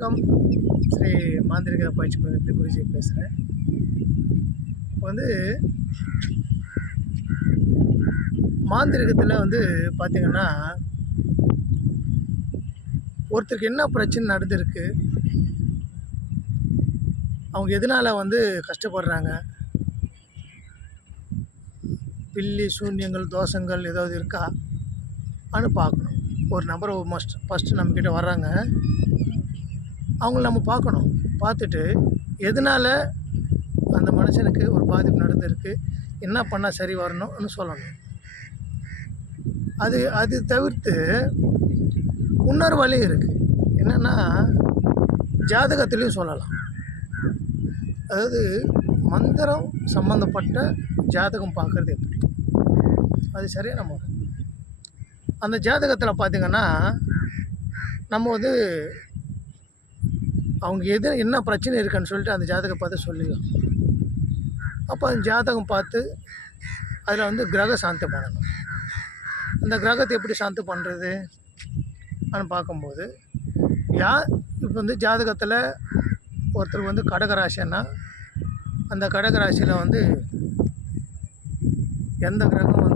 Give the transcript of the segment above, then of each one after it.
வணக்கம். ஸ்ரீ மாந்திரிக பயிற்சி மையத்தின் குருஜி பேசுகிறேன். இப்போ மாந்திரிகத்தில் பார்த்திங்கன்னா, ஒருத்தருக்கு என்ன பிரச்சனை நடந்திருக்கு, அவங்க எதனால் கஷ்டப்படுறாங்க, பில்லி சூன்யங்கள் தோஷங்கள் ஏதாவது இருக்கா அனு பார்க்கணும். ஒரு நபர் ஃபஸ்ட்டு நம்மக்கிட்ட வர்றாங்க, அவங்கள நம்ம பார்க்கணும். பார்த்துட்டு எதனால் அந்த மனுஷனுக்கு ஒரு பாதிப்பு நடந்திருக்கு, என்ன பண்ணால் சரி வரணும்னு சொல்லணும். அது தவிர்த்து இன்னொரு வழி இருக்குது. என்னென்னா, ஜாதகத்துலேயும் சொல்லலாம். அதாவது மந்திரம் சம்மந்தப்பட்ட ஜாதகம் பார்க்குறது எப்படி, அது சரியான முறை. அந்த ஜாதகத்தில் பார்த்திங்கன்னா, நம்ம அவங்க என்ன பிரச்சனை இருக்குன்னு சொல்லிட்டு அந்த ஜாதகம் பார்த்து சொல்லிடலாம். அப்போ அந்த ஜாதகம் பார்த்து அதில் கிரக சாந்தி பண்ணணும். அந்த கிரகத்தை எப்படி சாந்தி பண்ணுறது பார்க்கும்போது, இப்போ ஜாதகத்தில் ஒருத்தருக்கு கடகராசின்னா, அந்த கடகராசியில் எந்த கிரகம்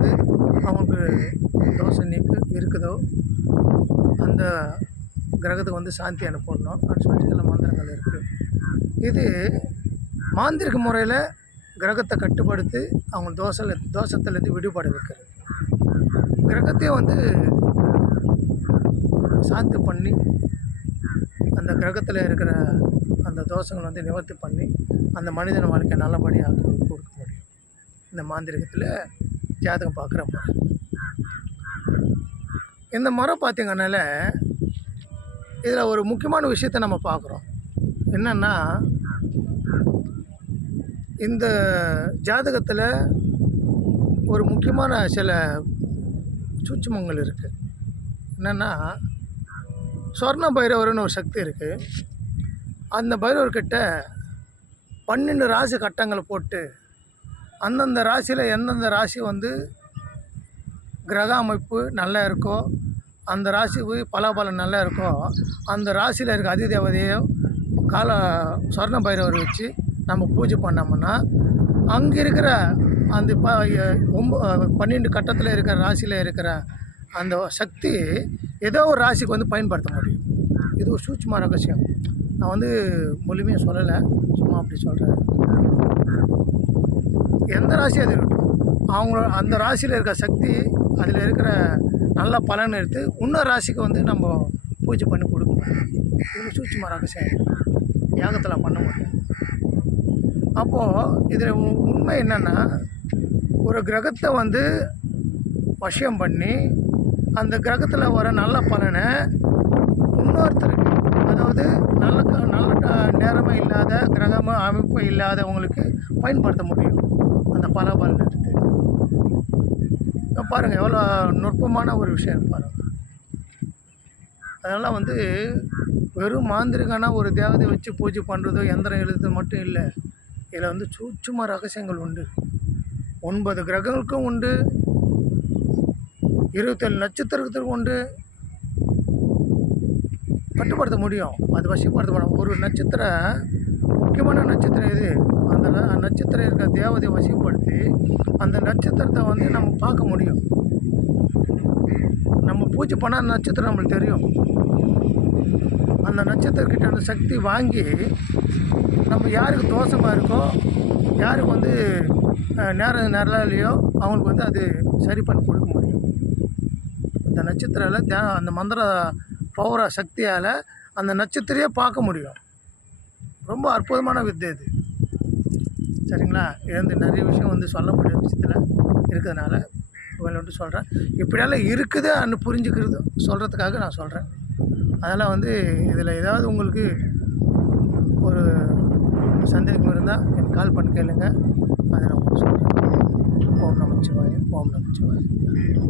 அவங்களுக்கு தோஷம் நீக்கு இருக்குதோ அந்த கிரகத்துக்கு சாந்தி அனுப்பணும் அப்படின்னு சொல்லிட்டு சில மந்திரங்கள் இருக்குது. இது மாந்திரிக முறையில் கிரகத்தை கட்டுப்படுத்தி அவங்க தோஷத்துலேருந்து விடுபட வைக்கிறது. கிரகத்தையும் சாந்தி பண்ணி அந்த கிரகத்தில் இருக்கிற அந்த தோஷங்கள் நிவர்த்தி பண்ணி அந்த மனிதன் வாழ்க்கை நல்லபடியாக கொடுக்க முடியும். இந்த மாந்திரிகத்தில் ஜாதகம் பார்க்குற முறை. இந்த முறை பார்த்திங்கனால இதில் ஒரு முக்கியமான விஷயத்தை நம்ம பார்க்குறோம். என்னென்னா, இந்த ஜாதகத்தில் ஒரு முக்கியமான சில சூட்சுமங்கள் இருக்குது. என்னென்னா, சொர்ண பைரவர்னு ஒரு சக்தி இருக்குது. அந்த பைரவர்கிட்ட 12 ராசி கட்டங்களை போட்டு அந்தந்த ராசியில் எந்தெந்த ராசி கிரக அமைப்பு நல்லா இருக்கோ, அந்த ராசி பலாபலம் நல்லா இருக்கோ, அந்த ராசியில் இருக்க அதிதேவதையோ சொர்ண பைரவர் வச்சு நம்ம பூஜை பண்ணோம்னா, அங்கே இருக்கிற அந்த 12 கட்டத்தில் இருக்கிற ராசியில் இருக்கிற அந்த சக்தி ஏதோ ஒரு ராசிக்கு பயன்படுத்த முடியும். இது ஒரு சூட்சும ரகசியம். நான் முழுமையாக சொல்லலை, சும்மா அப்படி சொல்கிறேன். எந்த ராசி அது இருக்கட்டும், அந்த ராசியில் இருக்கிற சக்தி அதில் இருக்கிற நல்ல பலன் எடுத்து இன்னொரு ராசிக்கு நம்ம பூஜை பண்ணி கொடுக்கணும். இது சூட்சும ரகசியம், யாகத்தில் பண்ண முடியும். அப்போது இதில் உண்மை என்னென்னா, ஒரு கிரகத்தை வசியம் பண்ணி அந்த கிரகத்தில் வர நல்ல பலனை இன்னொருத்தருக்கு, அதாவது நல்ல நேரமே இல்லாத கிரகமோ அமைப்பு இல்லாதவங்களுக்கு பயன்படுத்த முடியும். அந்த பலாபலன் எடுத்து பாருங்கள், எவ்வளோ நுட்பமான ஒரு விஷயம் பாருங்கள். அதனால் வெறும் மாந்திரிகான ஒரு தேவதை வச்சு பூஜை பண்ணுறதோ யந்திரம் எழுதுறது மட்டும் இல்லை. இதில் சூட்சும ரகசியங்கள் உண்டு. 9 கிரகங்களுக்கும் உண்டு, 27 நட்சத்திரத்துக்கும் உண்டு. கட்டுப்படுத்த முடியும், அது வசிப்படுத்த முடியும். ஒரு நட்சத்திரம், முக்கியமான நட்சத்திரம் எது, அந்த நட்சத்திரம் இருக்கிற தேவதையை வசிப்படுத்தி அந்த நட்சத்திரத்தை நம்ம பார்க்க முடியும். நம்ம பூஜை பண்ணால் நட்சத்திரம் நம்மளுக்கு தெரியும். அந்த நட்சத்திரக்கிட்ட அந்த சக்தி வாங்கி நம்ம யாருக்கு தோஷமாக இருக்கோ, யாருக்கு நேரம் இல்லையோ அவங்களுக்கு அது சரி பண்ணி கொடுக்க முடியும். அந்த நட்சத்திரால் அந்த மந்திர பவர சக்தியால் அந்த நட்சத்திரையே பார்க்க முடியும். ரொம்ப அற்புதமான வித்தை இது. சரிங்களா? இது நிறைய விஷயம் சொல்ல முடியாத விஷயத்தில் இருக்கிறதுனால இவங்க சொல்கிறேன். இப்படியெல்லாம் இருக்குது அன்னு புரிஞ்சுக்கிறது சொல்கிறதுக்காக நான் சொல்கிறேன். அதனால் இதில் ஏதாவது உங்களுக்கு ஒரு சந்தேகம் இருந்தால் எனக்கு கால் பண்ணி கேளுங்க, அதை நான் உங்களுக்கு சொல்கிறேன். ஓம் நமச்சிவாய, ஓம் நமச்சிவாய.